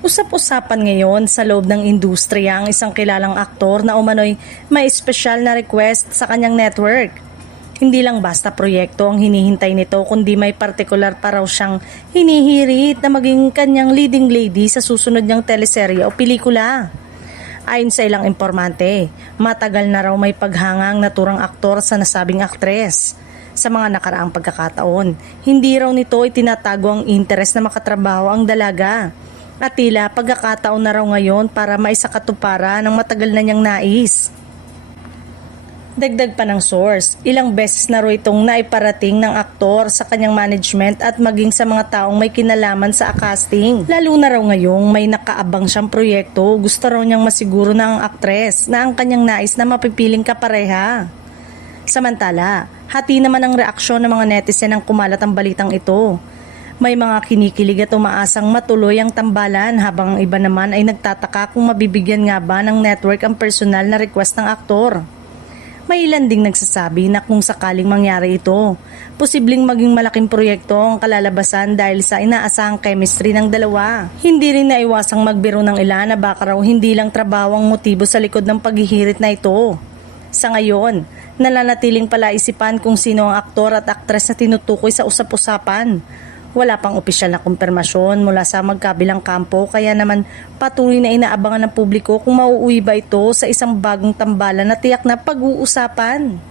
Usap-usapan ngayon sa loob ng industriya ang isang kilalang aktor na umano'y may espesyal na request sa kanyang network. Hindi lang basta proyekto ang hinihintay nito kundi may partikular pa raw siyang hinihirit na maging kanyang leading lady sa susunod niyang teleserye o pelikula. Ayon sa ilang impormante, matagal na raw may paghangang naturang aktor sa nasabing aktres. Sa mga nakaraang pagkakataon, hindi raw nito itinatago ang interes na makatrabaho ang dalaga. At tila pagkakataon na raw ngayon para maisakatuparan ng matagal na niyang nais. Dagdag pa ng source, ilang beses na raw itong naiparating ng aktor sa kanyang management at maging sa mga taong may kinalaman sa casting. Lalo na raw ngayong may nakaabang siyang proyekto, gusto raw niyang masiguro na ang aktres na ang kanyang nais na mapipiling kapareha. Samantala, hati naman ang reaksyon ng mga netizen nang kumalat ang balitang ito. May mga kinikilig at umaasang matuloy ang tambalan habang ang iba naman ay nagtataka kung mabibigyan nga ba ng network ang personal na request ng aktor. May ilan ding nagsasabi na kung sakaling mangyari ito, posibleng maging malaking proyekto ang kalalabasan dahil sa inaasahang chemistry ng dalawa. Hindi rin naiwasang magbiro ng ilan na baka raw hindi lang trabaho ang motibo sa likod ng paghihirit na ito. Sa ngayon, nananatiling palaisipan kung sino ang aktor at aktres na tinutukoy sa usap-usapan. Wala pang opisyal na kumpirmasyon mula sa magkabilang kampo kaya naman patuloy na inaabangan ng publiko kung mauuwi ba ito sa isang bagong tambalan na tiyak na pag-uusapan.